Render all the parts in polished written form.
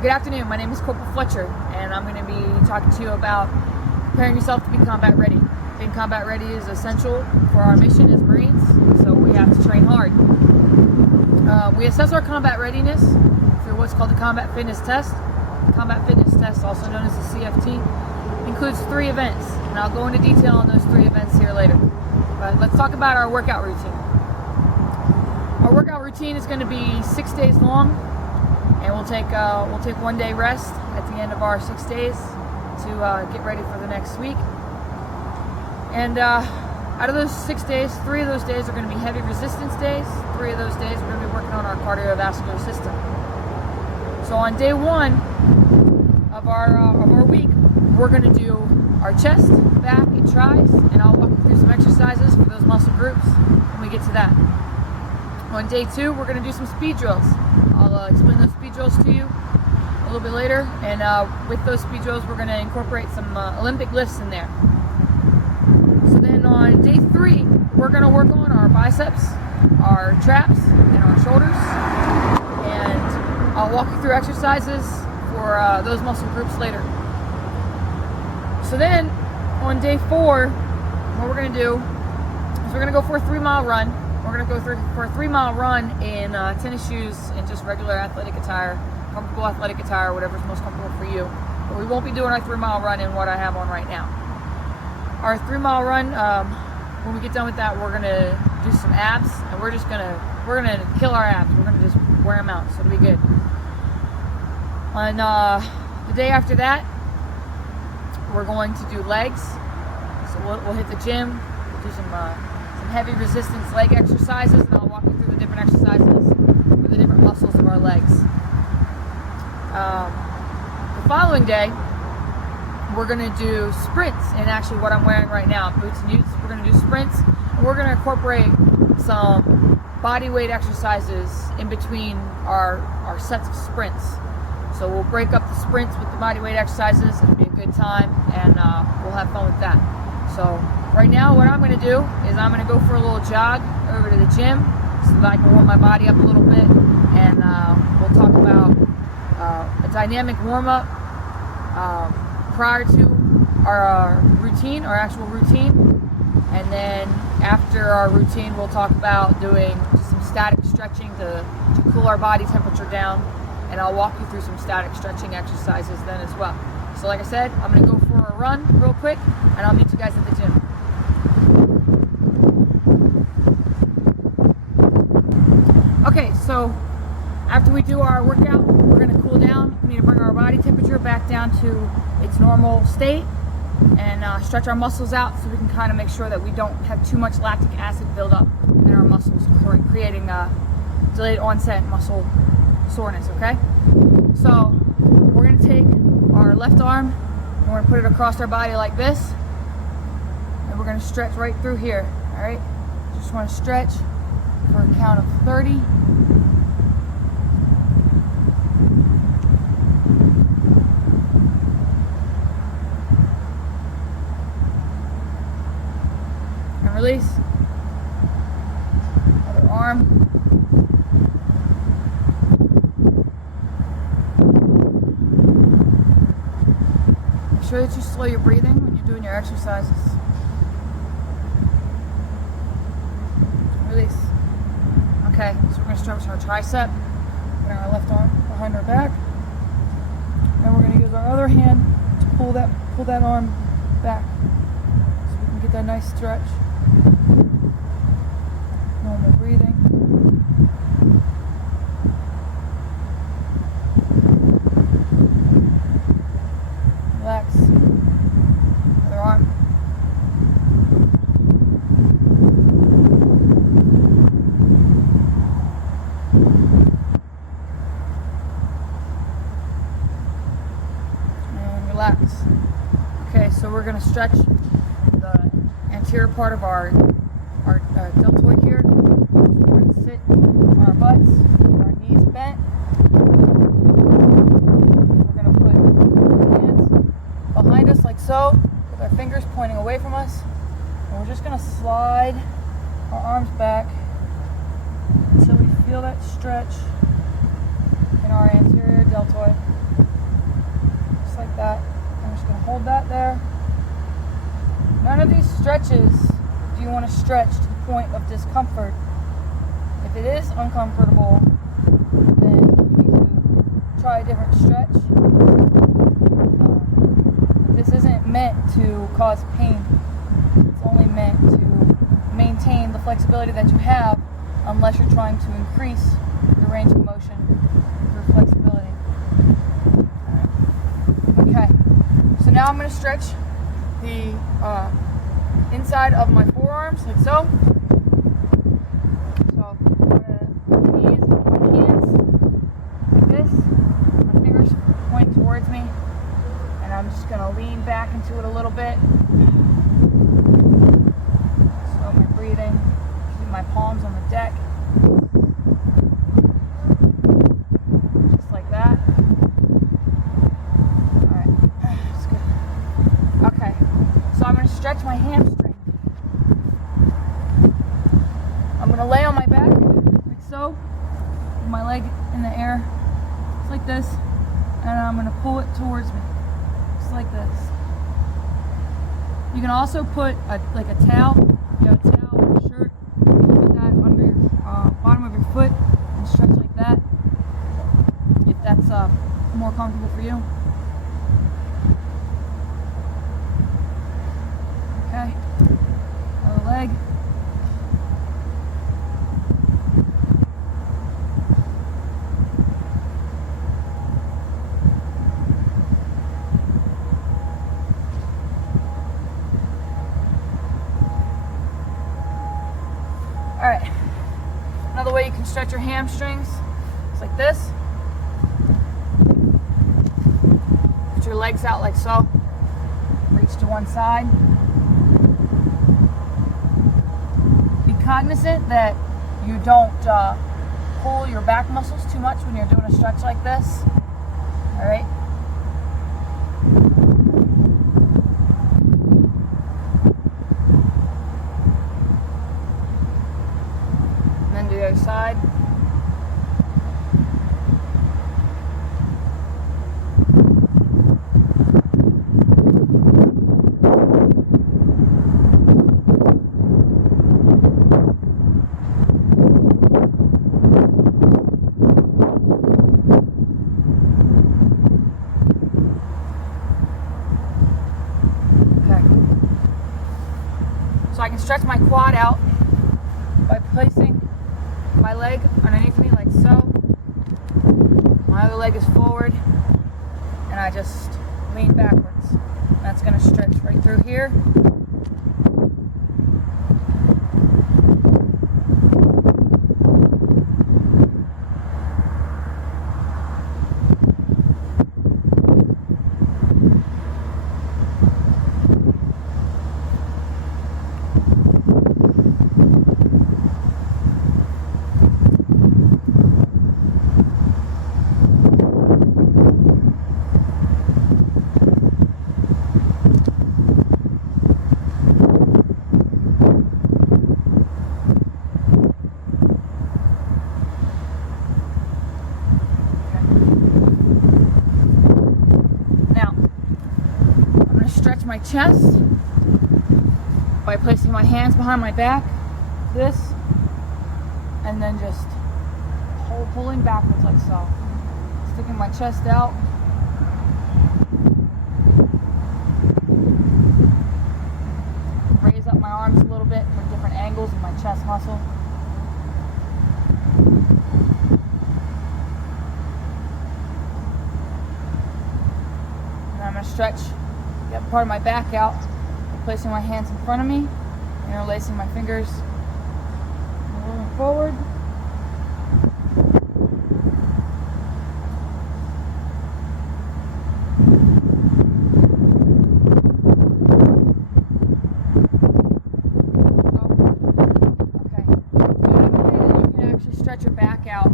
Good afternoon, my name is Corporal Fletcher, and I'm going to be talking to you about preparing yourself to be combat ready. Being combat ready is essential for our mission as Marines, so we have to train hard. We assess our combat readiness through what's called the Combat Fitness Test. The Combat Fitness Test, also known as the CFT, includes 3 events, and I'll go into detail on those 3 events here later. But let's talk about our workout routine. Our workout routine is going to be 6 days long, and we'll take 1 day rest at the end of our 6 days to get ready for the next week. And out of those 6 days, 3 of those days are going to be heavy resistance days. 3 of those days we're going to be working on our cardiovascular system. So on day 1 of our week, we're going to do our chest, back, and tris, and I'll walk you through some exercises for those muscle groups when we get to that. On day 2, we're going to do some speed drills. I'll explain those speed drills to you a little bit later, and with those speed drills, we're going to incorporate some Olympic lifts in there. So then on day 3, we're going to work on our biceps, our traps, and our shoulders, and I'll walk you through exercises for those muscle groups later. So then on day 4, what we're going to do is we're going to go for a 3-mile run. We're going to go for a 3-mile run in tennis shoes and just regular athletic attire, comfortable athletic attire, whatever's most comfortable for you. But we won't be doing our 3-mile run in what I have on right now. Our 3-mile run, when we get done with that, we're going to do some abs, and we're going to kill our abs. We're going to just wear them out, so it'll be good. On the day after that, we're going to do legs. So we'll hit the gym, do some heavy resistance leg exercises, and I'll walk you through the different exercises for the different muscles of our legs. The following day, we're going to do sprints, and actually what I'm wearing right now, boots and utes. We're going to do sprints, and we're going to incorporate some body weight exercises in between our sets of sprints. So we'll break up the sprints with the body weight exercises. It'll be a good time, and we'll have fun with that. So right now what I'm going to do is I'm going to go for a little jog over to the gym so that I can warm my body up a little bit, and we'll talk about a dynamic warm-up prior to our routine, our actual routine, and then after our routine we'll talk about doing some static stretching to cool our body temperature down, and I'll walk you through some static stretching exercises then as well. So like I said, I'm going to go for a run real quick, and I'll meet you guys at the gym. Okay, so after we do our workout, we're going to cool down. We need to bring our body temperature back down to its normal state and stretch our muscles out so we can kind of make sure that we don't have too much lactic acid buildup in our muscles, creating delayed onset muscle soreness, okay? So we're going to take our left arm and we're going to put it across our body like this, and we're going to stretch right through here. All right, just want to stretch for a count of 30. And release. Other arm. Make sure that you slow your breathing when you're doing your exercises. Release. Okay, so we're going to stretch our tricep, put our left arm behind our back, and we're going to use our other hand to pull that arm back so we can get that nice stretch. Normal breathing. Relax. Other arm. And relax. Okay, so we're going to stretch the anterior part of our deltoid here. So we're going to sit on our butts, with our knees bent. We're going to put our hands behind us like so, with our fingers pointing away from us. And we're just going to slide our arms back until we feel that stretch in our anterior deltoid. Just like that. I'm just going to hold that there. None of these stretches do you want to stretch to the point of discomfort. If it is uncomfortable, then you need to try a different stretch. But this isn't meant to cause pain. It's only meant to maintain the flexibility that you have, unless you're trying to increase your range of motion through flexibility. Okay, so now I'm going to stretch the inside of my forearms, like so. So I'm going to put my hands like this, my fingers point towards me, and I'm just going to lean back into it a little bit. Slow my breathing, keep my palms on the deck. Just like that. Alright, that's good. Okay, so I'm going to stretch my hamstring. I'm going to lay on my back, like so, with my leg in the air, just like this, and I'm going to pull it towards me, just like this. You can also put a towel, you have a towel or a shirt, you can put that under your bottom of your foot and stretch like that, if that's more comfortable for you. Okay, other leg. Alright, another way you can stretch your hamstrings is like this. Put your legs out like so. Reach to one side. Be cognizant that you don't pull your back muscles too much when you're doing a stretch like this. Alright? And do the other side. So I can stretch my quad out by placing my leg underneath me like so. My other leg is forward, and I just lean backwards. That's going to stretch right through here. Stretch my chest by placing my hands behind my back, this, and then just pulling backwards like so. Sticking my chest out. Raise up my arms a little bit for different angles of my chest muscle. And I'm going to stretch the part of my back out, placing my hands in front of me, interlacing my fingers, moving forward. Okay. The other way that you can actually stretch your back out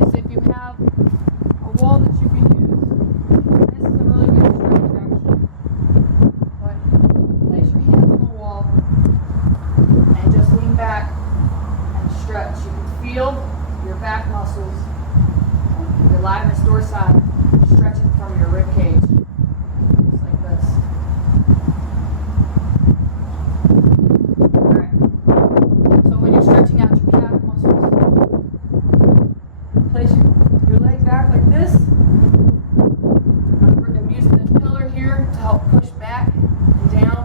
is if you have a wall that you can use. This is a really good stretch. Back and stretch. You can feel your back muscles latimus dorsi stretching from your rib cage, just like this. Alright. So when you're stretching out your calf muscles, place your leg back like this. I'm using this pillar here to help push back and down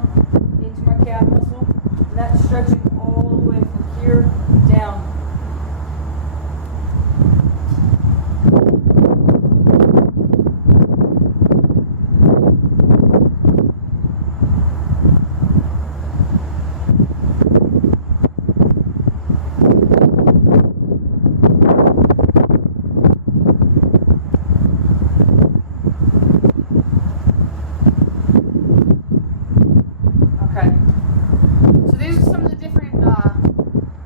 into my calf muscle. And that's stretching all the way from here down.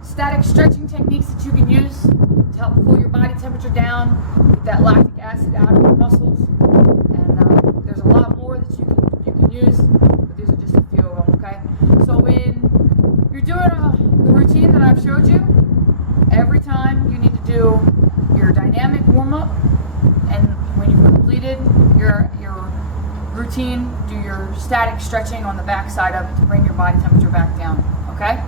Static stretching techniques that you can use to help cool your body temperature down, get that lactic acid out of your muscles, and there's a lot more that you can use, but these are just a few of them. Okay, so when you're doing the routine that I've showed you, every time you need to do your dynamic warm-up, and when you've completed your routine, do your static stretching on the back side of it to bring your body temperature back down. Okay.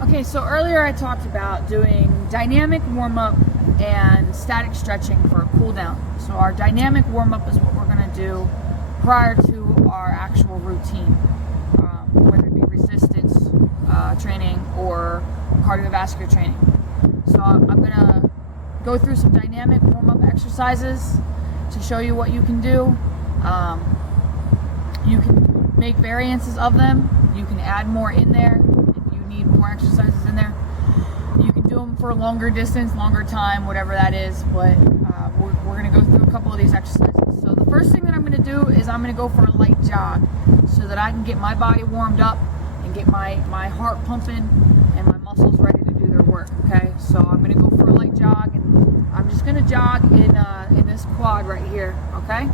Okay, so earlier I talked about doing dynamic warm-up and static stretching for a cool down. So our dynamic warm-up is what we're going to do prior to our actual routine, whether it be resistance training or cardiovascular training. So I'm going to go through some dynamic warm-up exercises to show you what you can do. You can make variances of them. You can add more in there. More exercises in there. You can do them for a longer distance, longer time, whatever that is, but we're going to go through a couple of these exercises. So the first thing that I'm going to do is I'm going to go for a light jog so that I can get my body warmed up and get my heart pumping and my muscles ready to do their work. Okay, so I'm going to go for a light jog, and I'm just going to jog in this quad right here. Okay.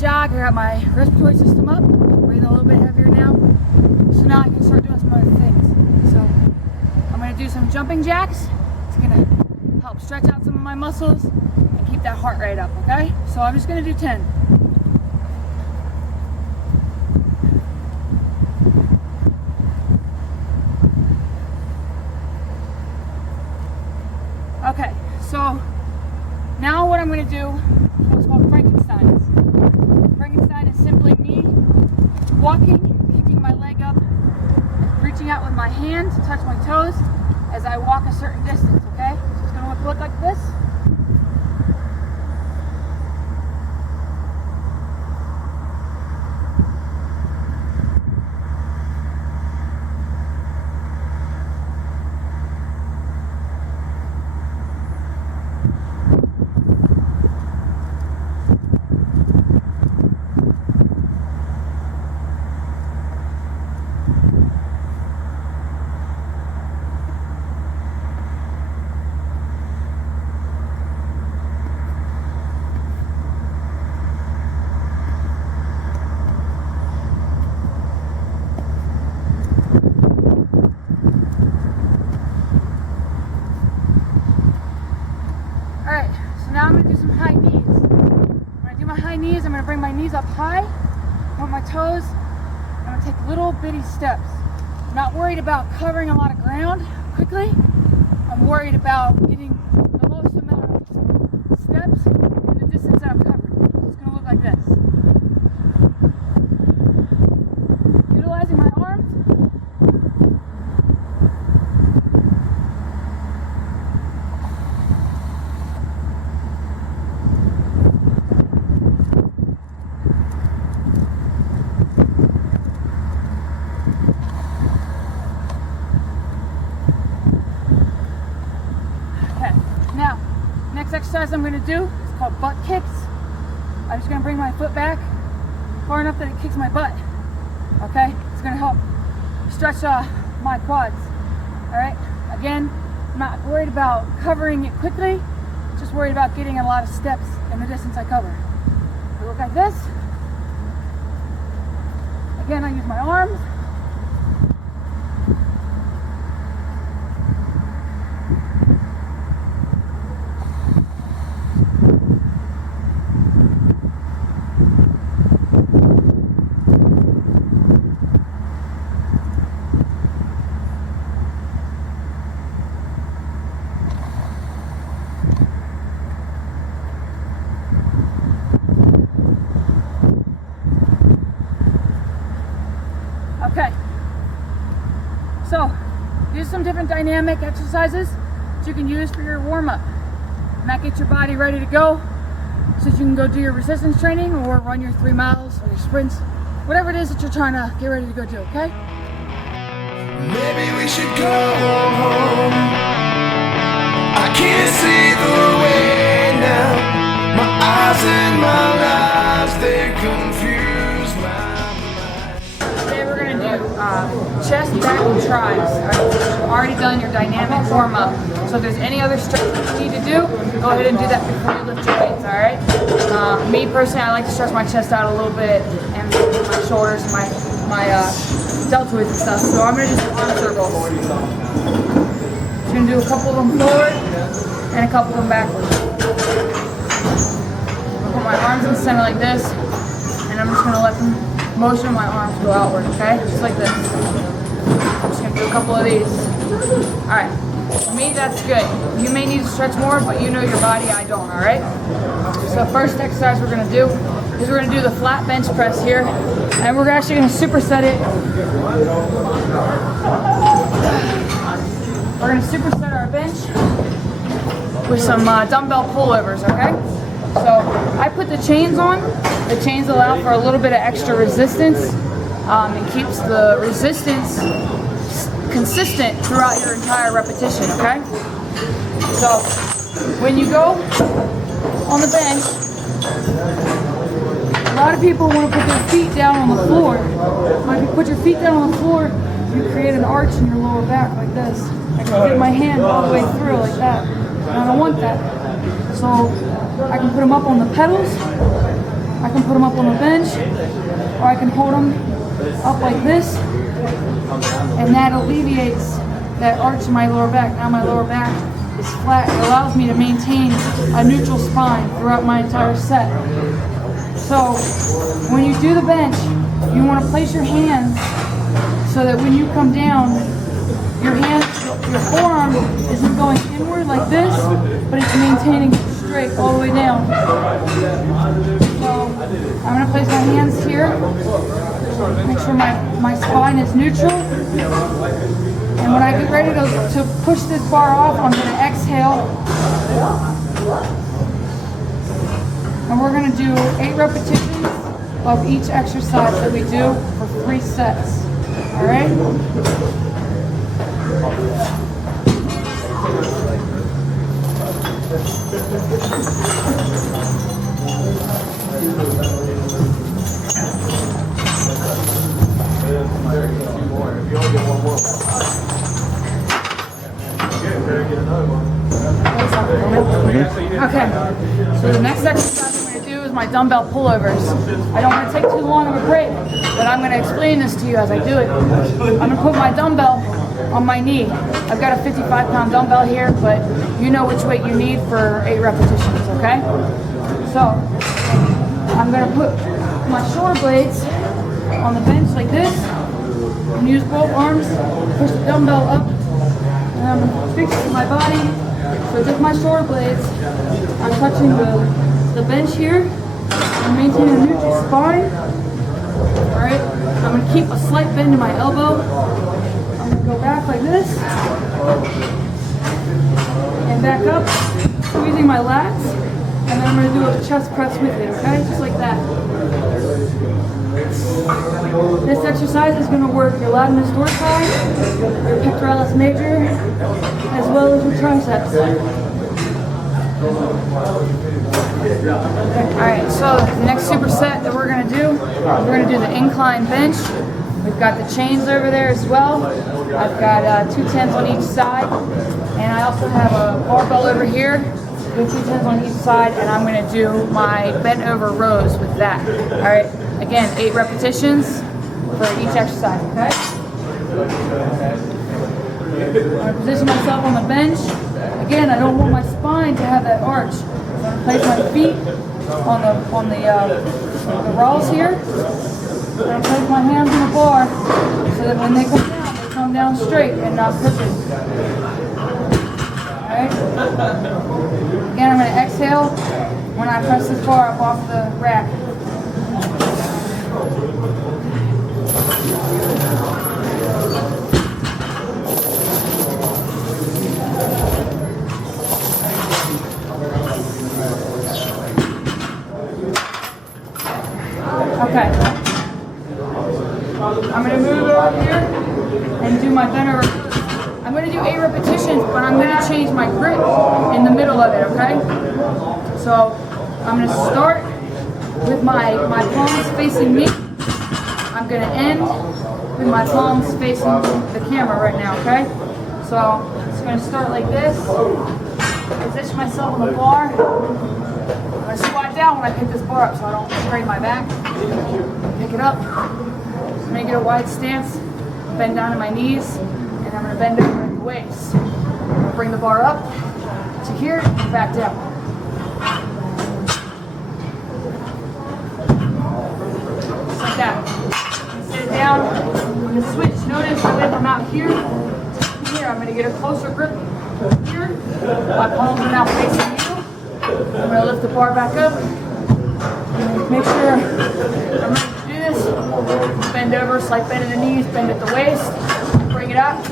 Jog. I got my respiratory system up, breathing a little bit heavier now. So now I can start doing some other things. So I'm going to do some jumping jacks. It's going to help stretch out some of my muscles and keep that heart rate up, okay? So I'm just going to do 10. Okay, so now what I'm going to do is what's called Frankenstein's. Frankenstein is simply me walking, kicking my leg up, reaching out with my hand to touch my toes as I walk a certain distance, okay? So it's going to look like this. Now I'm going to do some high knees. When I do my high knees, I'm going to bring my knees up high, point my toes. I'm going to take little bitty steps. I'm not worried about covering a lot of ground quickly. I'm worried about getting the most amount of steps in the distance that I'm covering. It's going to look like Now, next exercise I'm gonna do is called butt kicks. I'm just gonna bring my foot back far enough that it kicks my butt. Okay, it's gonna help stretch my quads. All right, again, I'm not worried about covering it quickly, just worried about getting a lot of steps in the distance I cover. We look like this. Again, I use my arms. Okay, so here's some different dynamic exercises that you can use for your warm-up. And that gets your body ready to go so that you can go do your resistance training or run your 3 miles or your sprints, whatever it is that you're trying to get ready to go do, okay? Maybe we should go home. I can't see the way now. My eyes and my lives, they confuse my mind. Today we're going to do chest, back, and tris. You've already done your dynamic warm-up. So if there's any other stretches you need to do, go ahead and do that before you lift your weights, alright? Me personally, I like to stretch my chest out a little bit and my shoulders, my deltoids and stuff. So I'm going to do some arm circles. I'm going to do a couple of them forward and a couple of them backwards. I'll put my arms in the center like this, and I'm just going to let them motion my arms go outward, okay? Just like this. I'm just going to do a couple of these. Alright, for me that's good. You may need to stretch more, but you know your body, I don't, alright? So first exercise we're going to do is we're going to do the flat bench press here, and we're actually going to superset it. We're going to superset our bench with some dumbbell pullovers, okay? So I put the chains on. The chains allow for a little bit of extra resistance. It keeps the resistance consistent throughout your entire repetition, okay? So when you go on the bench, a lot of people want to put their feet down on the floor. When you put your feet down on the floor, you create an arch in your lower back like this. I can get my hand all the way through like that. And I don't want that. So I can put them up on the pedals, I can put them up on the bench, or I can hold them up like this, and that alleviates that arch in my lower back. Now my lower back is flat. It allows me to maintain a neutral spine throughout my entire set. So when you do the bench, you want to place your hands so that when you come down, your forearm isn't going inward like this, but it's maintaining it straight all the way down. So I'm going to place my hands here, make sure my spine is neutral. And when I get ready to push this bar off, I'm going to exhale. And we're going to do 8 repetitions of each exercise that we do for 3 sets. All right? Okay, so the next exercise I'm going to do is my dumbbell pullovers. I don't want to take too long of a break, but I'm going to explain this to you as I do it. I'm going to put my dumbbell on my knee. I've got a 55-pound dumbbell here, but you know which weight you need for 8 repetitions, okay? So I'm going to put my shoulder blades on the bench like this, and use both arms, push the dumbbell up, and I'm going to fix my body. So just my shoulder blades, I'm touching the bench here, I'm maintaining a neutral spine. Alright, I'm going to keep a slight bend in my elbow. I'm going to go back like this, and back up, squeezing my lats, and then I'm going to do a chest press with it, okay? Just like that. This exercise is going to work your latissimus dorsi, your pectoralis major, as well as your triceps. Alright, so the next superset that we're gonna do the incline bench. We've got the chains over there as well. I've got 2 10s on each side, and I also have a barbell over here with 2 10s on each side, and I'm gonna do my bent over rows with that. Alright, again, 8 repetitions for each exercise, okay? I'm gonna position myself on the bench. Again, I don't want my spine to have that arch. So I'm gonna place my feet on the rolls here. I'm gonna place my hands on the bar so that when they come down straight and not crooked. Alright? Again, I'm gonna exhale when I press this bar up off the rack. Okay. I'm going to move over here and do my bent over. I'm going to do 8 repetitions, but I'm going to change my grip in the middle of it, okay? So I'm going to start with my palms facing me. I'm going to end with my palms facing the camera right now, okay? So I'm just going to start like this. Position myself on the bar. I'm going to squat down when I pick this bar up so I don't strain my back. Pick it up. Make it a wide stance. Bend down to my knees. And I'm going to bend over at the waist. I'm going to bring the bar up to here and back down. Just like that. Sit it down. I'm going to switch. Notice that I'm out here. Here, I'm going to get a closer grip here. My palms are now facing you. I'm going to lift the bar back up. Make sure I'm ready to do this. Bend over, slight bend in the knees, bend at the waist. Bring it up.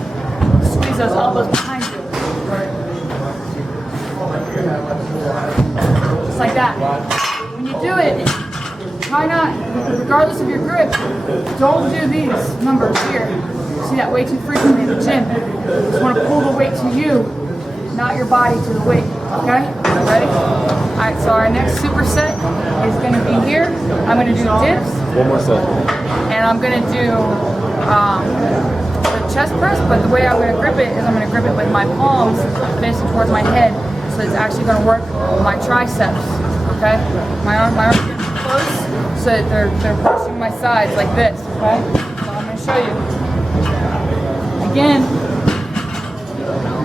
Squeeze those elbows behind you. Just like that. When you do it, try not, regardless of your grip, don't do these numbers here. See that way too frequently in the gym. You just want to pull the weight to you, not your body to the weight. Okay? Ready? Alright, so our next superset is going to be here. I'm going to do dips. One more set. And I'm going to do the chest press, but the way I'm going to grip it is I'm going to grip it with my palms facing towards my head. So it's actually going to work my triceps. Okay? My arms are close so that they're pushing my sides like this. Okay? So I'm going to show you. Again,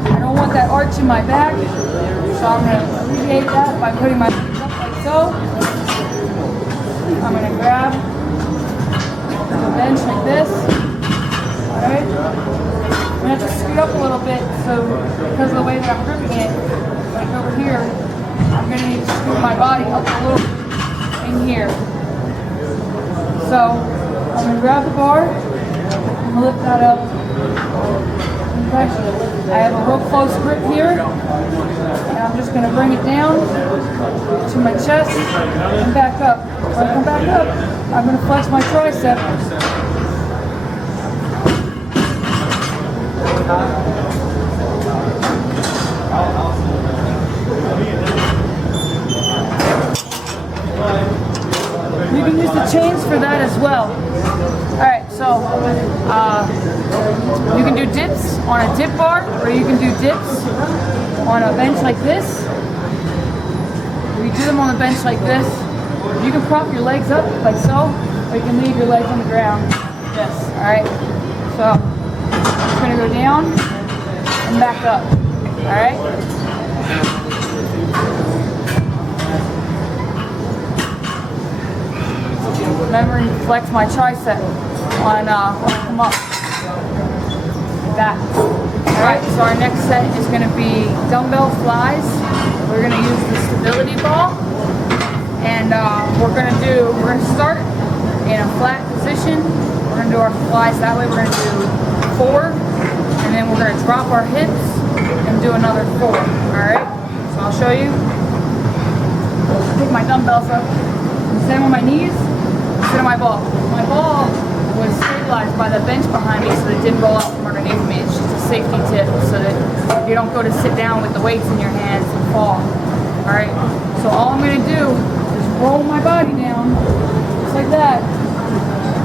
I don't want that arch in my back. So I'm going to alleviate that by putting my feet up like so. I'm going to grab the bench like this. Alright? I'm going to have to scoot up a little bit so because of the way that I'm gripping it, like over here, I'm going to need to scoot my body up a little bit in here. So I'm going to grab the bar and lift that up. Okay. I have a real close grip here, and I'm just going to bring it down to my chest and back up. When I come back up, I'm going to flex my tricep. You can use the chains for that as well. Alright, so you can do dips on a dip bar, or you can do dips on a bench like this. You do them on the bench like this. You can prop your legs up like so, or you can leave your legs on the ground. Yes, alright. So I'm just going to go down and back up. Alright? Remembering to flex my tricep when I come up. Like that. Alright, so our next set is going to be dumbbell flies. We're going to use the stability ball. And we're going to start in a flat position. We're going to do our flies that way. We're going to do 4. And then we're going to drop our hips and do another 4. Alright, so I'll show you. Pick my dumbbells up. Stand on my knees. Sit on my ball. My ball was stabilized by the bench behind me so it didn't roll out from underneath me. It's just a safety tip so that you don't go to sit down with the weights in your hands and fall. Alright, so all I'm going to do is roll my body down, just like that.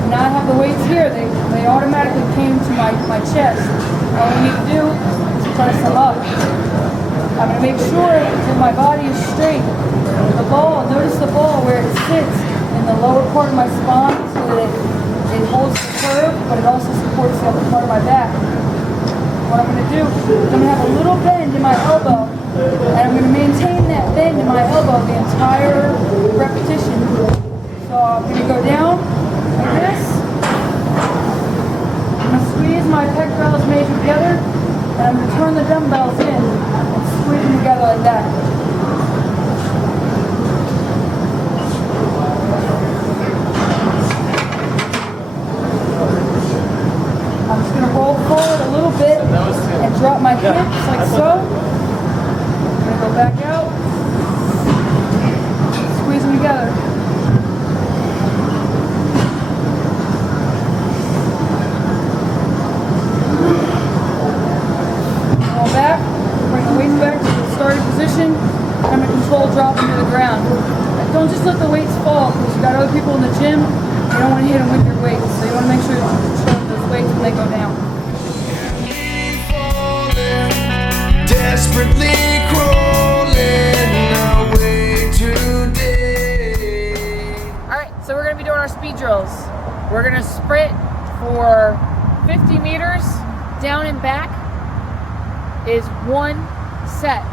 Now I have the weights here, they automatically came to my chest. All I need to do is press them up. I'm going to make sure that my body is straight. The ball, notice the ball where it sits in the lower part of my spine so that it holds the curve, but it also supports the upper part of my back. What I'm going to do is I'm going to have a little bend in my elbow, and I'm going to maintain that bend in my elbow the entire repetition. So I'm going to go down like this. I'm going to squeeze my pectorals major together, and I'm going to turn the dumbbells in and squeeze them together like that. I'm just going to roll forward a little bit and drop my hips like so. I'm going to go back out, squeeze them together. Roll back, bring the weights back to the starting position. I'm going to control dropping to the ground. Don't just let the weights fall, because you got other people in the gym. You don't want to hit them with your weights, so you want to make sure you control those weights when they go down. Desperately crawling away today. Alright, so we're going to be doing our speed drills. We're going to sprint for 50 meters down and back is one set.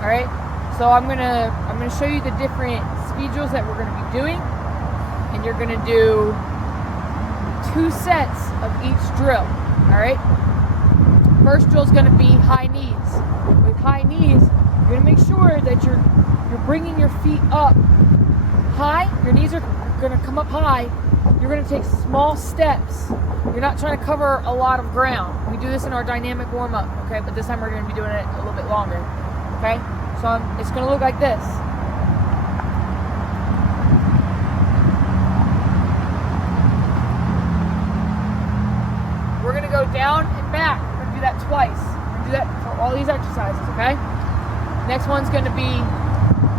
Alright, so I'm gonna show you the different speed drills that we're going to be doing, and you're going to do 2 sets of each drill. Alright, first drill is going to be high knees. With high knees, you're going to make sure that you're bringing your feet up high. Your knees are going to come up high. You're going to take small steps. You're not trying to cover a lot of ground. We do this in our dynamic warm-up, okay? But this time we're going to be doing it a little bit longer, okay? So it's going to look like this. We're going to go down and back. We're going to do that twice. We're going to do that for all these exercises, okay? Next one's going to be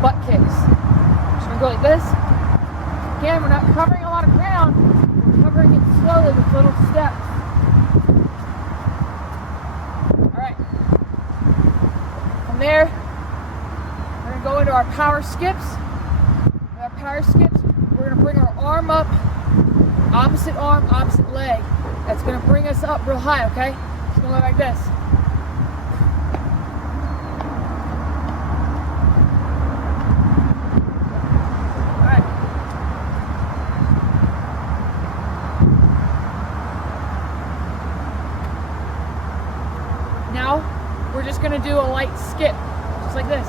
butt kicks. Just going to go like this. Again, we're not covering a lot of ground. We're covering it slowly with little steps. Alright. From there, we're going to go into our power skips. With our power skips, we're going to bring our arm up, opposite arm, opposite leg. That's going to bring us up real high, okay? It's going to look like this. Now, we're just going to do a light skip, just like this.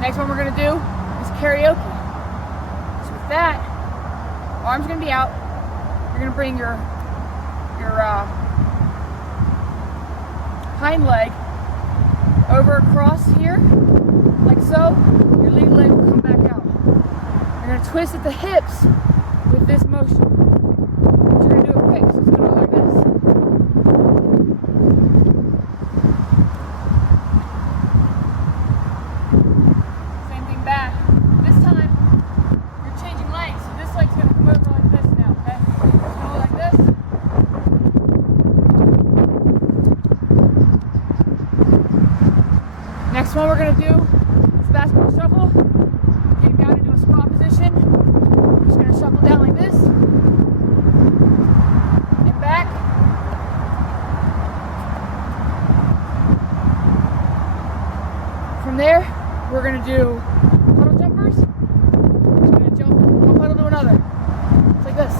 Next one we're going to do is karaoke. So with that, arms going to be out. You're going to bring your hind leg over across here, like so. Your lead leg will come back out. You're going to twist at the hips with this motion. But you're going to do it quick, so it's going to look like this. Same thing back. This time, you're changing legs, so this leg's going to come over like this now, okay? It's going to look like this. Next one we're going to do is basketball shuffle. Getting down into a squat position. We're just going to shuffle down like this. And back. From there, we're going to do puddle jumpers. We're just going to jump from one puddle to another. It's like this.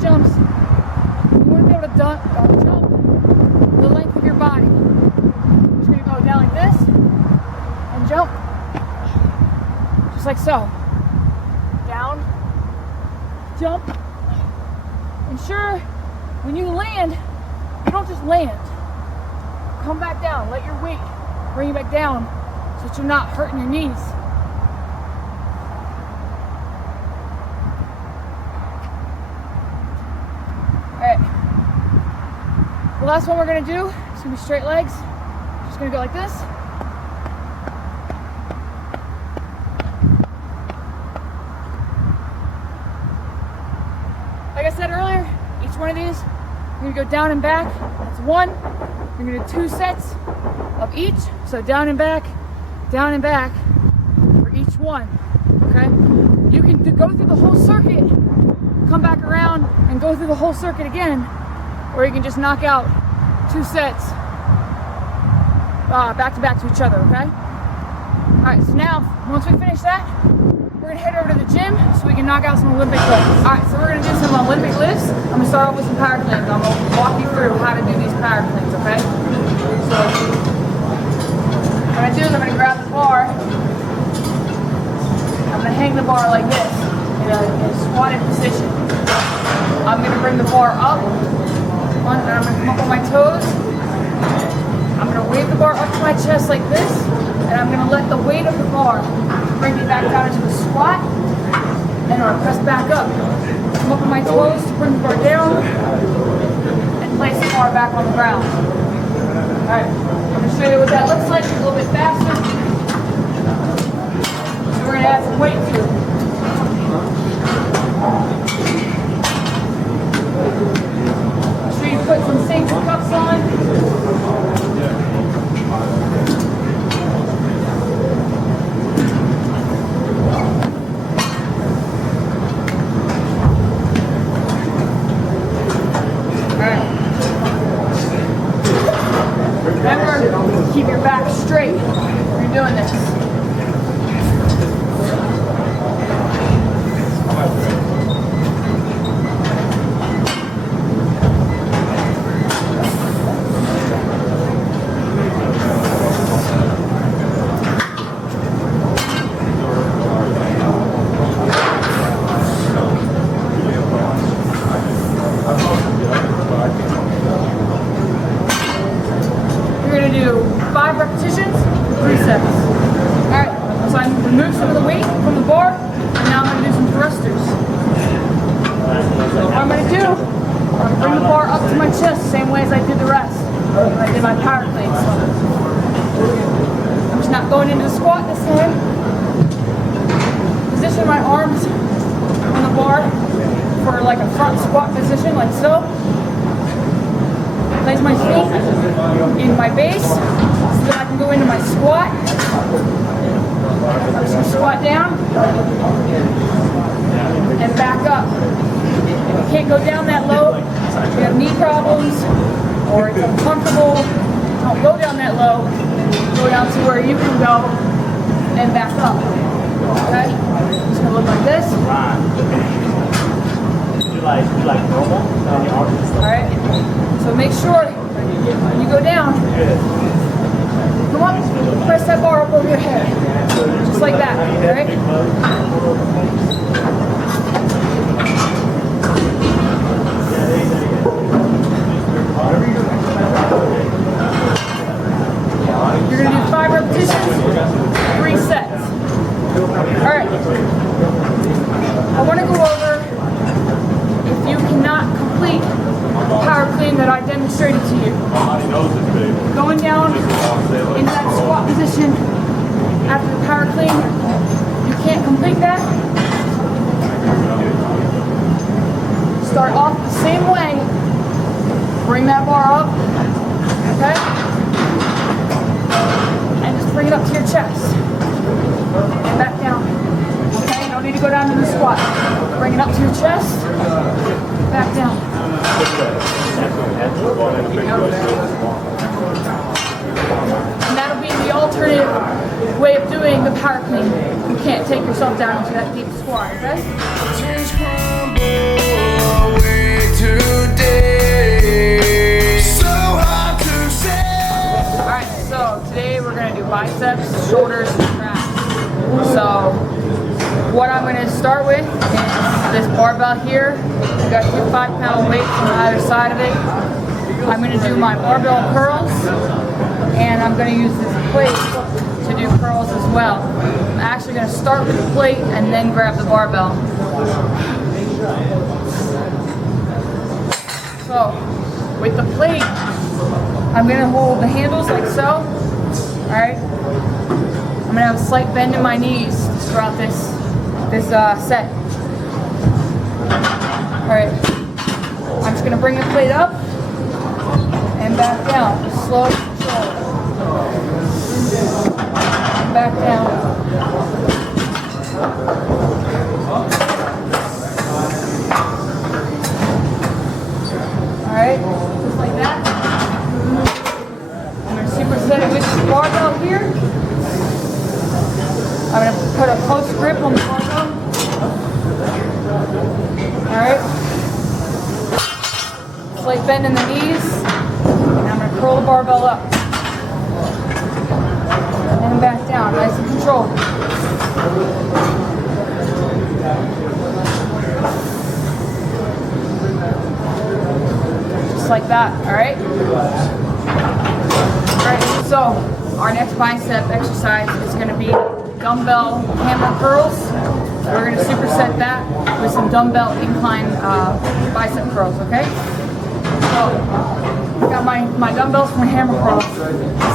Jumps, you want to be able to jump the length of your body. You're just going to go like so. Down, jump. Ensure when you land, you don't just land. Come back down, let your weight bring you back down so that you're not hurting your knees. All right. The last one we're gonna do is gonna be straight legs. Just gonna go like this. Like I said earlier, each one of these, you're gonna go down and back. That's one. You're gonna do 2 sets of each. So down and back for each one. Okay? You can go through the whole circuit, come back around and go through the whole circuit again, or you can just knock out 2 sets back to back to each other, okay? All right, so now, once we finish that, we're gonna head over to the gym so we can knock out some Olympic lifts. All right, so we're gonna do some Olympic lifts. I'm gonna start off with some power cleans. I'm gonna walk you through how to do these power cleans, okay? So, what I do is I'm gonna grab the bar. I'm gonna hang the bar like this in a squatted position. I'm gonna bring the bar up, and I'm gonna come up on my toes. I'm gonna wave the bar up to my chest like this, and I'm gonna let the weight of the bar bring me back down into the squat, and I'm gonna press back up. Come up on my toes to bring the bar down, and place the bar back on the ground. Alright, I'm gonna show you what that looks like a little bit faster. So we're gonna add some weight to it. Make sure you put some safety cuffs on. Remember, keep your back straight when you're doing this. You're going to do 5 repetitions, 3 sets. Alright, so I remove some of the weight from the bar, and now I'm going to do some thrusters. So what I'm going to do, I'm going to bring the bar up to my chest, the same way as I did the rest, when I did my power cleans. I'm just not going into the squat this time. Position my arms on the bar for like a front squat position, like so. Place my feet in my base so that I can go into my squat. I'm just going to squat down and back up. If you can't go down that low, if you have knee problems or it's uncomfortable, don't go down that low. Go down to where you can go and back up. Okay? It's going to look like this. You like normal? Alright, so make sure when you go down, come up, press that bar up over your head. Just like that, alright? You're going to do 5 repetitions, 3 sets. Alright, I want to go over if you cannot complete the power clean that I demonstrated to you. Going down in that squat position after the power clean, you can't complete that. Start off the same way. Bring that bar up, okay? And just bring it up to your chest. And back down. Okay, you don't need to go down to the squat. Bring it up to your chest, back down. And that'll be the alternative way of doing the power clean. You can't take yourself down into that deep squat, okay? Dreams crumble away today. So hard to say. Alright, so today we're going to do biceps, shoulders, and traps. So what I'm going to start with is this barbell here. I've got 2 5-pound weights on either side of it. I'm going to do my barbell curls, and I'm going to use this plate to do curls as well. I'm actually going to start with the plate and then grab the barbell. So, with the plate, I'm going to hold the handles like so. Alright? I'm going to have a slight bend in my knees throughout this set. Alright. I'm just going to bring the plate up and back down. Just slow and control. And back down. Alright, just like that. I'm going to superset it with the barbell here. I'm going to put a close grip on the barbell. Alright. Slight bend in the knees. And I'm going to curl the barbell up. And back down, nice and controlled. Like that, alright? Alright, so our next bicep exercise is going to be dumbbell hammer curls. We're going to superset that with some dumbbell incline bicep curls, okay? So, I got my dumbbells for my hammer curls.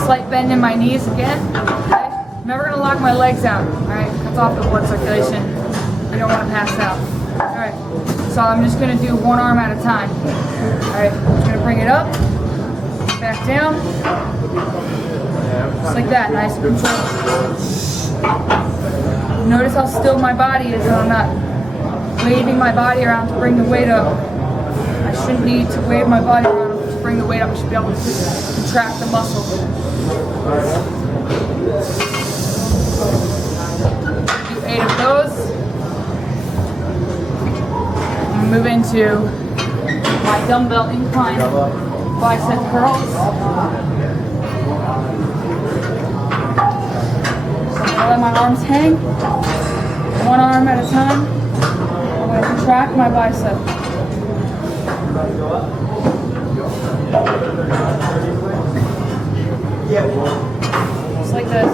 Slight bend in my knees again, okay? I'm never going to lock my legs out, alright? Cuts off the blood circulation. You don't want to pass out. Alright, so I'm just going to do one arm at a time. Alright, I'm just going to bring it up, back down, just like that, nice and controlled. Notice how still my body is, and I'm not waving my body around to bring the weight up. I shouldn't need to wave my body around to bring the weight up. I should be able to contract the muscle. Do 8 of those. Move into my dumbbell incline bicep curls. So I'm going to let my arms hang, one arm at a time. I'm going to contract my bicep. Just like this.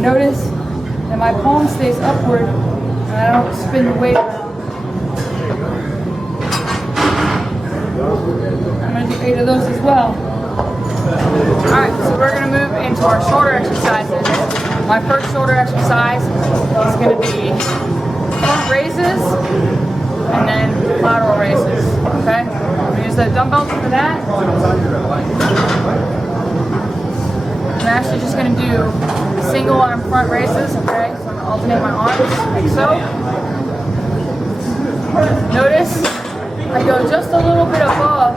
Notice that my palm stays upward and I don't spin the weight around. I'm going to do 8 of those as well. Alright, so we're going to move into our shoulder exercises. My first shoulder exercise is going to be front raises and then lateral raises. Okay? I'm going to use the dumbbells for that. I'm actually just going to do single arm front raises. Okay? So I'm going to alternate my arms like so. Notice I go just a little bit above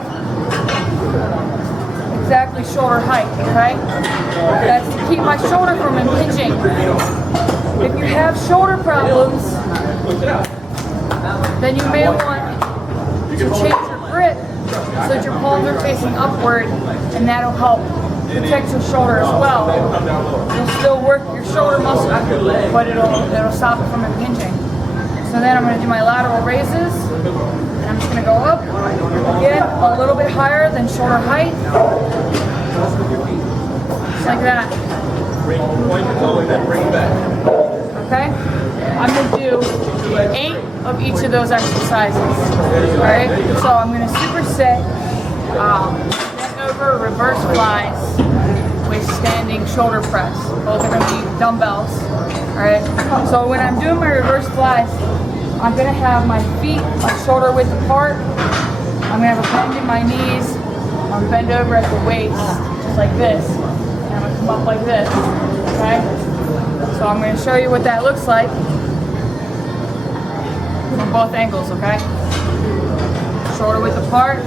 exactly shoulder height, okay? That's to keep my shoulder from impinging. If you have shoulder problems, then you may want to change your grip so that your palms are facing upward, and that'll help protect your shoulder as well. You'll still work your shoulder muscle, but it'll stop it from impinging. So then I'm going to do my lateral raises. I'm just going to go up, again, a little bit higher than shoulder height, just like that. Okay? I'm going to do 8 of each of those exercises. Alright? So I'm going to superset bent over reverse flies with standing shoulder press. Both are going to be dumbbells. Alright? So when I'm doing my reverse flies, I'm going to have my feet shoulder width apart. I'm going to have a bend in my knees. I'm bend over at the waist, just like this. And I'm going to come up like this. Okay? So I'm going to show you what that looks like from both angles, okay? Shoulder width apart.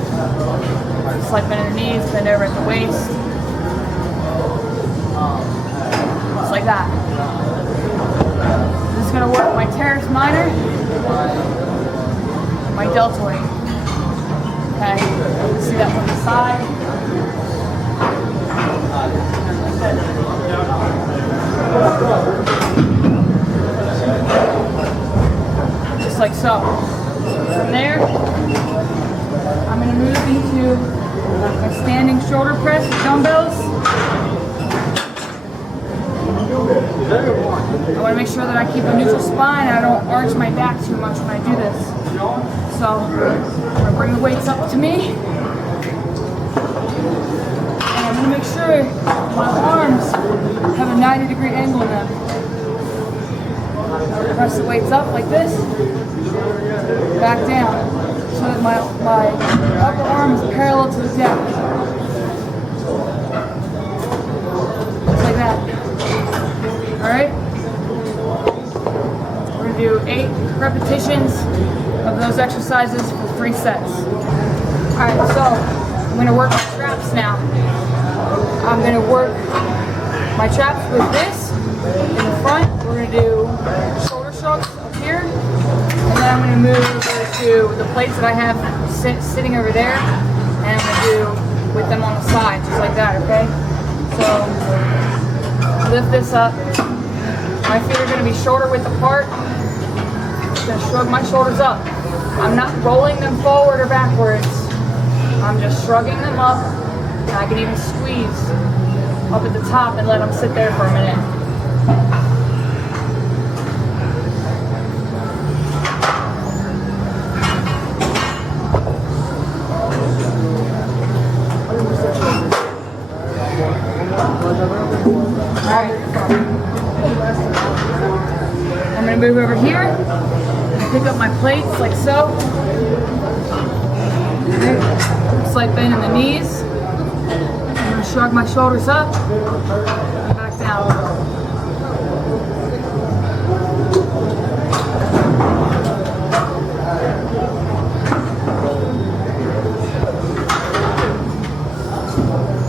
Slight bend in the knees, bend over at the waist. Just like that. This is going to work my teres minor, my deltoid. Okay, see that from the side. like so. From there, I'm going to move into my standing shoulder press with dumbbells. I want to make sure that I keep a neutral spine and I don't arch my back too much when I do this. So I'm going to bring the weights up to me. And I'm going to make sure my arms have a 90-degree angle in them. Press the weights up like this, back down, so that my upper arm is parallel to the deck. Just like that. Alright? We're going to do 8 repetitions of those exercises for 3 sets. Alright, so I'm going to work my traps now. I'm going to work my traps with this in the front. We're going to do shoulder shrugs up here. And then I'm going to move over to the plates that I have sitting over there. And I'm going to do with them on the side, just like that, okay? So, lift this up. My feet are going to be shoulder width apart. I'm going to shrug my shoulders up. I'm not rolling them forward or backwards. I'm just shrugging them up. And I can even squeeze up at the top and let them sit there for a minute. Alright. I'm going to move over here. Pick up my plates like so. Okay. Slight bend in the knees. I'm going to shrug my shoulders up and back down.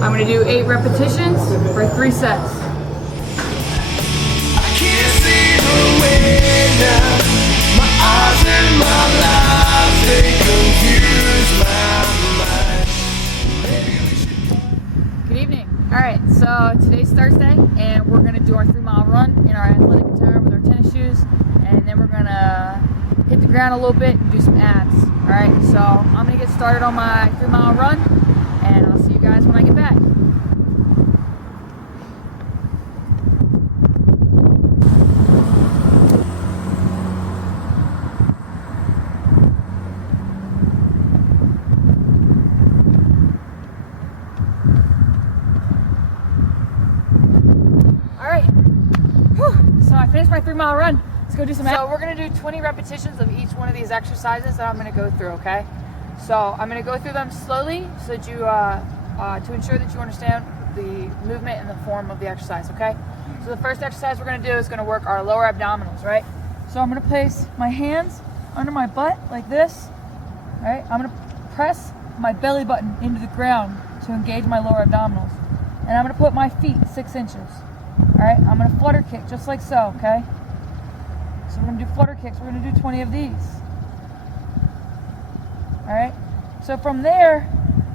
I'm going to do 8 repetitions for 3 sets. I can't see the way now. My eyes and my life, they confuse my mind. Maybe we should. Good evening. Alright, so today's Thursday and we're going to do our 3-mile run in our athletic attire with our tennis shoes, and then we're going to hit the ground a little bit and do some abs. Alright, so I'm going to get started on my 3-mile run and I'll see you guys when I get back. So I finished my 3-mile run. Let's go do some abs. So we're going to do 20 repetitions of each one of these exercises that I'm going to go through, okay? So I'm going to go through them slowly so that you, to ensure that you understand the movement and the form of the exercise, okay? So the first exercise we're going to do is going to work our lower abdominals, right? So I'm going to place my hands under my butt like this, right? I'm going to press my belly button into the ground to engage my lower abdominals. And I'm going to put my feet 6 inches. Alright, I'm going to flutter kick just like so, okay? So we're going to do flutter kicks. We're going to do 20 of these. Alright, so from there,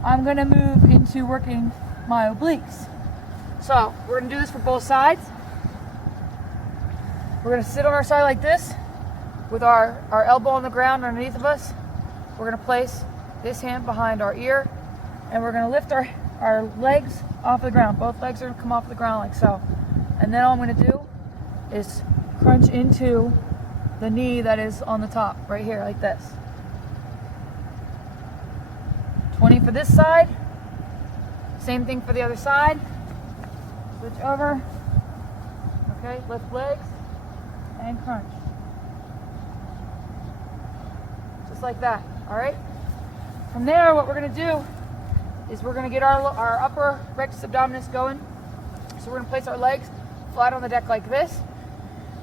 I'm going to move into working my obliques. So we're going to do this for both sides. We're going to sit on our side like this with our elbow on the ground underneath of us. We're going to place this hand behind our ear and we're going to lift our legs off the ground. Both legs are going to come off the ground like so. And then all I'm going to do is crunch into the knee that is on the top, right here, like this. 20 for this side. Same thing for the other side. Switch over. Okay, lift legs and crunch. Just like that, all right? From there, what we're going to do is we're going to get our upper rectus abdominis going. So we're going to place our legs flat on the deck like this.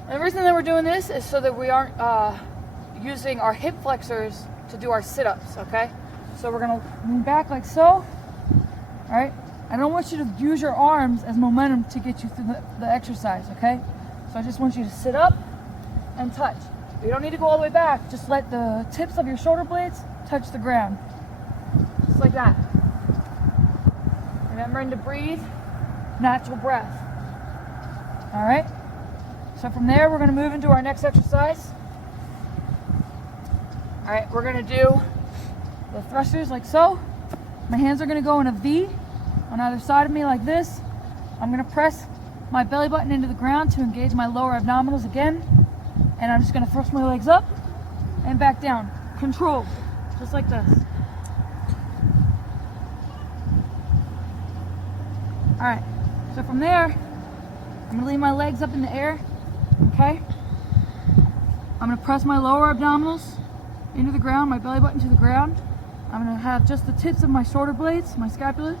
And the reason that we're doing this is so that we aren't using our hip flexors to do our sit-ups, okay? So we're going to lean back like so, all right? I don't want you to use your arms as momentum to get you through the exercise, okay? So I just want you to sit up and touch. You don't need to go all the way back. Just let the tips of your shoulder blades touch the ground. Just like that. Remembering to breathe, natural breath. All right? So from there, we're going to move into our next exercise. All right, we're gonna do the thrusters like so. My hands are gonna go in a V on either side of me like this. I'm gonna press my belly button into the ground to engage my lower abdominals again. And I'm just gonna thrust my legs up and back down. Controlled, just like this. All right, so from there, I'm gonna leave my legs up in the air, okay? I'm gonna press my lower abdominals into the ground, my belly button to the ground. I'm gonna have just the tips of my shoulder blades, my scapula,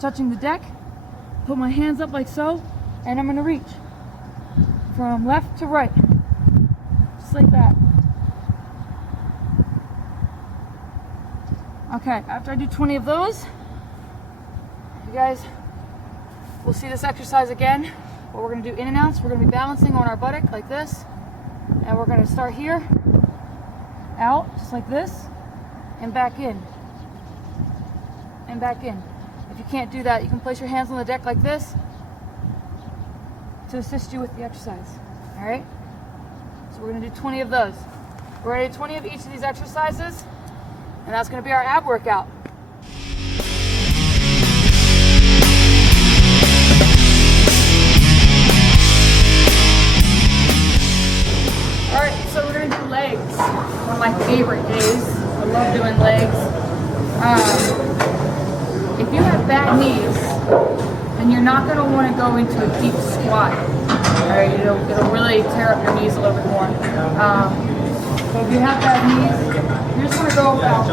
touching the deck. Put my hands up like so, and I'm gonna reach from left to right, just like that. Okay, after I do 20 of those, you guys will see this exercise again. What we're gonna do in and outs, we're gonna be balancing on our buttock like this, and we're gonna start here, out, just like this, and back in, and back in. If you can't do that, you can place your hands on the deck like this to assist you with the exercise, all right? So we're gonna do 20 of those. We're gonna do 20 of each of these exercises, and that's gonna be our ab workout. All right, so we're gonna do legs. One of my favorite days. I love doing legs. If you have bad knees, then you're not gonna wanna go into a deep squat. All right, it'll really tear up your knees a little bit more. So if you have bad knees, you're just gonna go about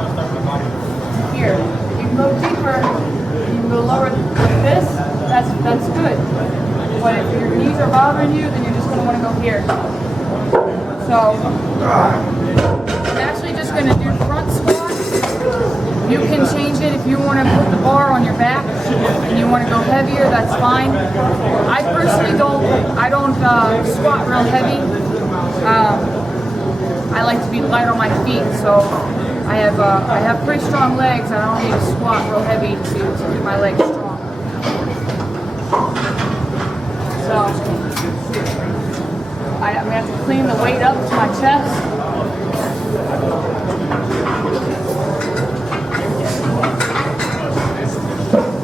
here. You can go deeper, you can go lower like this, that's good. But if your knees are bothering you, then you're just gonna wanna go here. So, I'm actually just going to do front squats. You can change it if you want to put the bar on your back and you want to go heavier, that's fine. I personally don't squat real heavy. I like to be light on my feet, so I have pretty strong legs. I don't need to squat real heavy to keep my legs strong. So, I'm going to have to clean the weight up to my chest.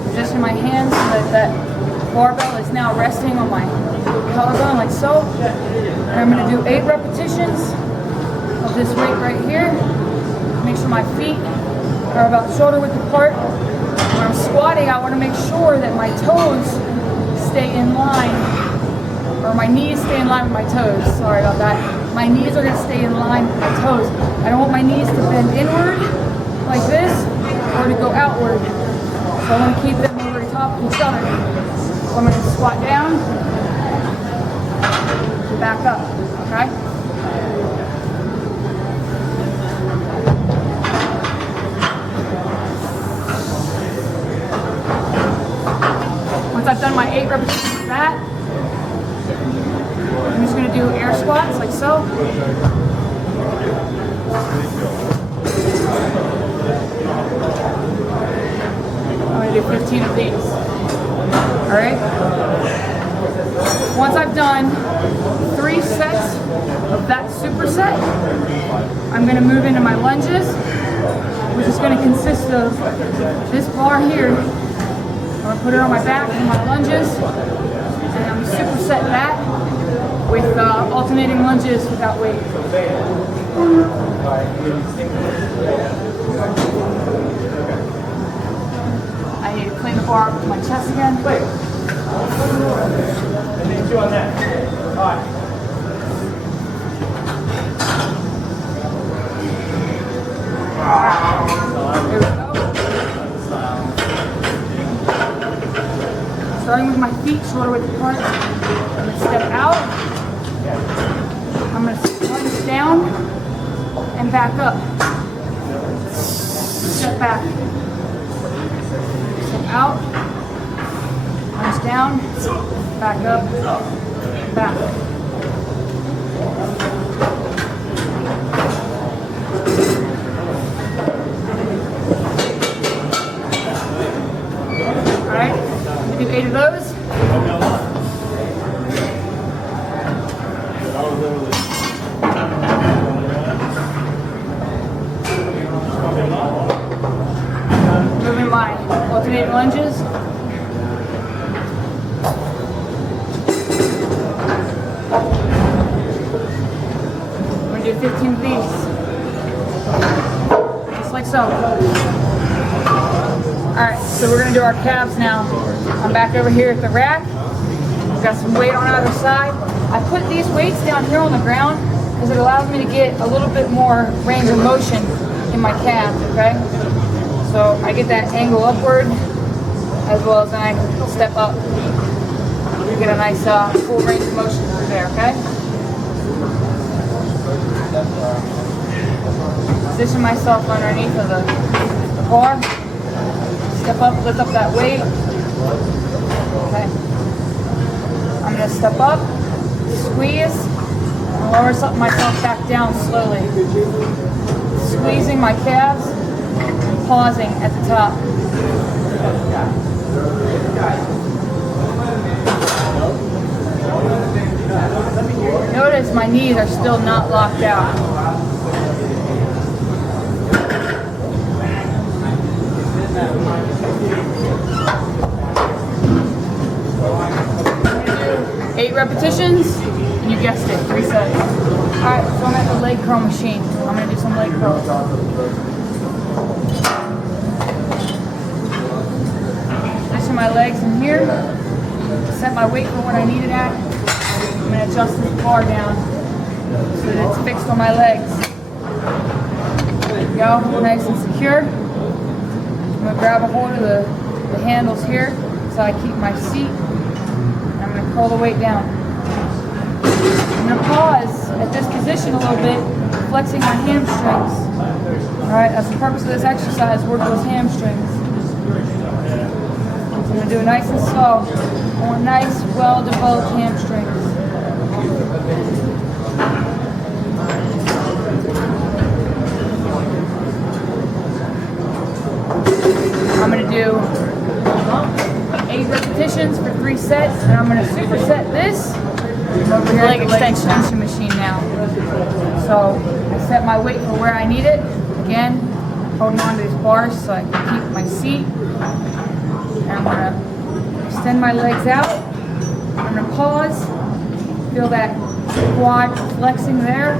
Position my hands so that barbell is now resting on my collarbone like so. And I'm going to do 8 repetitions of this weight right here. Make sure my feet are about shoulder width apart. When I'm squatting, I want to make sure that my toes stay in line. Or my knees stay in line with my toes. Sorry about that. My knees are going to stay in line with my toes. I don't want my knees to bend inward like this or to go outward. So I want to keep them over the top of each other. So I'm going to squat down, back up, okay? Once I've done my 8 repetitions of that, I'm just going to do air squats like so. I'm going to do 15 of these. Alright? Once I've done 3 sets of that superset, I'm going to move into my lunges, which is going to consist of this bar here. I'm going to put it on my back in my lunges, and I'm going to superset that with alternating lunges without weight. I need to clean the bar up to my chest again. Wait. And then 2 on that. All right. Here we go. Starting with my feet shoulder width apart. I'm going to step out. I'm going to lunge down and back up. Step back. Step out. Lunge down. Back up. Back. Alright, do 8 of those. 15 of these. Just like so. Alright, so we're gonna do our calves now. I'm back over here at the rack. We've got some weight on either side. I put these weights down here on the ground because it allows me to get a little bit more range of motion in my calves, okay? So I get that angle upward as well as I can step up. You get a nice full range of motion through there, okay? Position myself underneath of the bar. Step up, lift up that weight. Okay. I'm going to step up, squeeze, and lower myself back down slowly. Squeezing my calves and pausing at the top. Notice my knees are still not locked out. Eight repetitions, and you guessed it, 3 sets. Alright, so I'm at the leg curl machine. I'm going to do some leg curls. Position my legs in here. Set my weight for what I need it at. I'm going to adjust this bar down so that it's fixed on my legs. There we go, nice and secure. I'm going to grab a hold of the handles here so I keep my seat. I'm going to curl the weight down. I'm going to pause at this position a little bit, flexing my hamstrings. Alright, that's the purpose of this exercise, work those hamstrings. So I'm going to do it nice and slow. I want nice, well-developed hamstrings. I'm going to do 8 repetitions for 3 sets, and I'm going to superset this over here at the leg extension machine now. So I set my weight for where I need it. Again, holding on to these bars so I can keep my seat. And I'm going to extend my legs out. I'm going to pause. Feel that quad flexing there.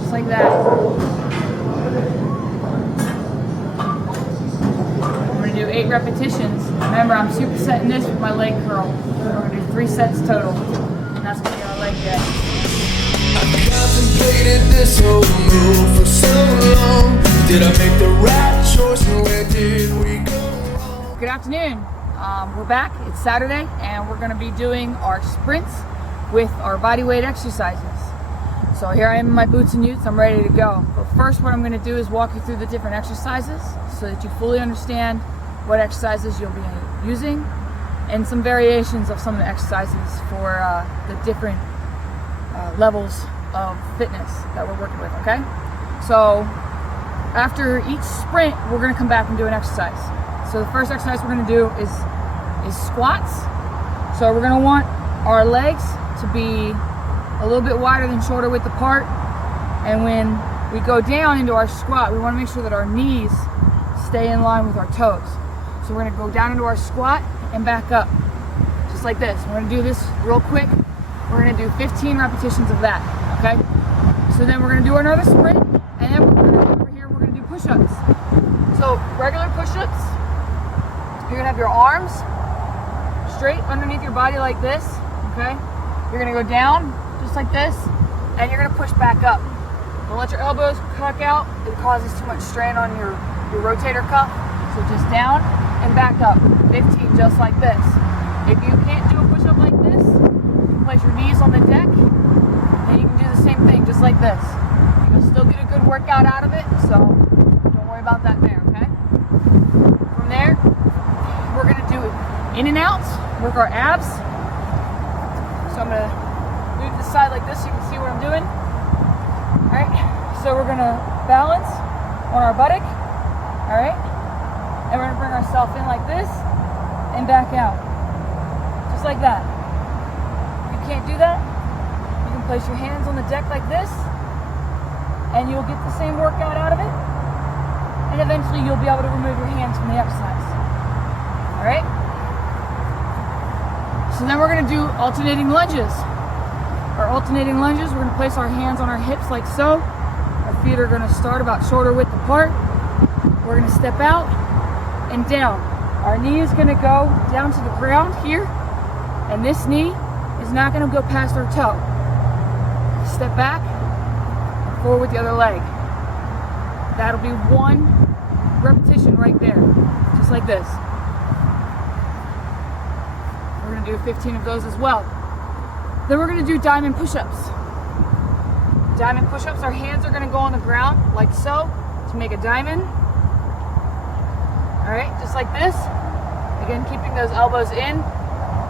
Just like that. Do 8 repetitions. Remember, I'm supersetting this with my leg curl. We're going to do 3 sets total. And that's going to be our leg day. I contemplated this whole move for so long. Did I make the right choice and where did we go wrong? Good afternoon. We're back. It's Saturday and we're going to be doing our sprints with our body weight exercises. So here I am in my boots and utes. I'm ready to go. But first what I'm going to do is walk you through the different exercises so that you fully understand what exercises you'll be using and some variations of some of the exercises for the different levels of fitness that we're working with, okay? So after each sprint, we're going to come back and do an exercise. So the first exercise we're going to do is squats. So we're going to want our legs to be a little bit wider than shoulder width apart, and when we go down into our squat, we want to make sure that our knees stay in line with our toes. So we're going to go down into our squat and back up, just like this. We're going to do this real quick. We're going to do 15 repetitions of that, okay? So then we're going to do another sprint, and then over here we're going to do push-ups. So regular push-ups, you're going to have your arms straight underneath your body like this, okay? You're going to go down just like this, and you're going to push back up. Don't let your elbows cock out. It causes too much strain on your rotator cuff. So just down and back up. 15 just like this. If you can't do a push-up like this, you can place your knees on the deck, and you can do the same thing just like this. You'll still get a good workout out of it, so don't worry about that there, okay? From there, we're going to do in and outs, work our abs. So I'm going to move to the side like this so you can see what I'm doing. Alright, so we're going to balance on our buttock. Alright, and we're going to bring ourselves in like this and back out. Just like that. If you can't do that, you can place your hands on the deck like this, and you'll get the same workout out of it, and eventually you'll be able to remove your hands from the exercise. Alright? So then we're going to do alternating lunges, or alternating lunges. We're gonna place our hands on our hips like so. Our feet are gonna start about shoulder width apart. We're gonna step out and down. Our knee is gonna go down to the ground here, and this knee is not gonna go past our toe. Step back, and forward with the other leg. That'll be 1 repetition right there, just like this. We're gonna do 15 of those as well. Then we're gonna do diamond push-ups. Diamond push-ups, our hands are gonna go on the ground like so to make a diamond. All right, just like this. Again, keeping those elbows in.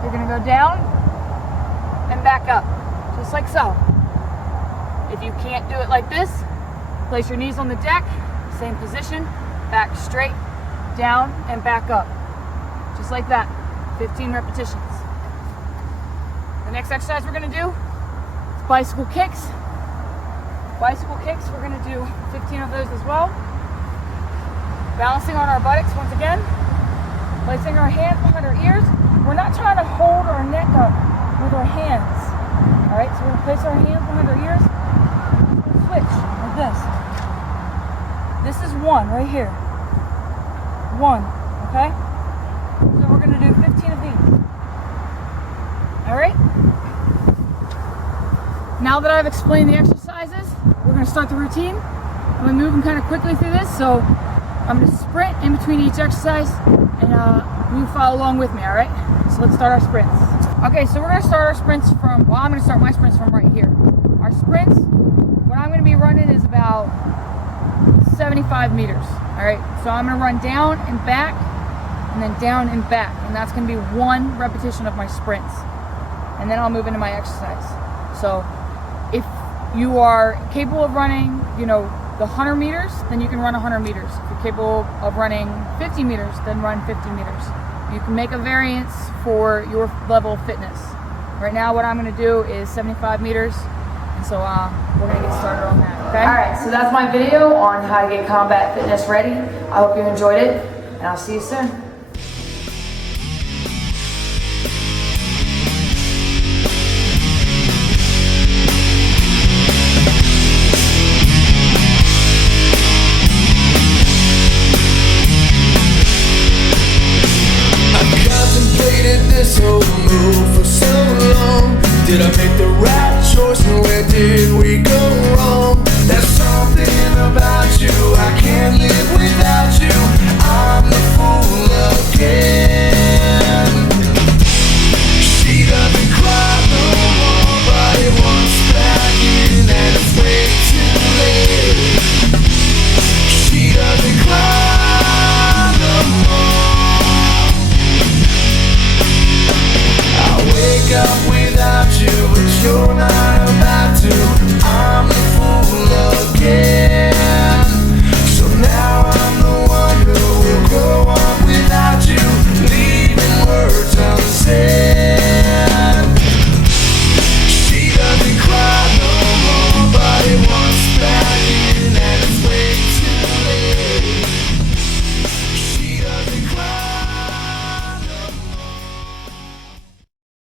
You're gonna go down and back up, just like so. If you can't do it like this, place your knees on the deck, same position, back straight, down and back up. Just like that, 15 repetitions. The next exercise we're gonna do is bicycle kicks. Bicycle kicks, we're gonna do 15 of those as well. Balancing on our buttocks once again, placing our hands behind our ears. We're not trying to hold our neck up with our hands. All right, so we're gonna place our hands behind our ears. Switch like this. This is 1 right here. 1, okay? So we're gonna do 15 of these. All right? Now that I've explained the exercises, we're gonna start the routine. I'm gonna move kind of quickly through this, so I'm gonna sprint in between each exercise, and you follow along with me, all right? So let's start our sprints. Okay, so we're gonna start our sprints from, well, I'm gonna start my sprints from right here. Our sprints, what I'm gonna be running is about 75 meters, all right? So I'm gonna run down and back, and then down and back, and that's gonna be 1 repetition of my sprints. And then I'll move into my exercise. So if you are capable of running, the 100 meters, then you can run 100 meters. If you're capable of running 50 meters, then run 50 meters. You can make a variance for your level of fitness. Right now, what I'm gonna do is 75 meters, and so we're gonna get started on that, okay? All right, so that's my video on how to get combat fitness ready. I hope you enjoyed it, and I'll see you soon. This whole move for so long. Did I make the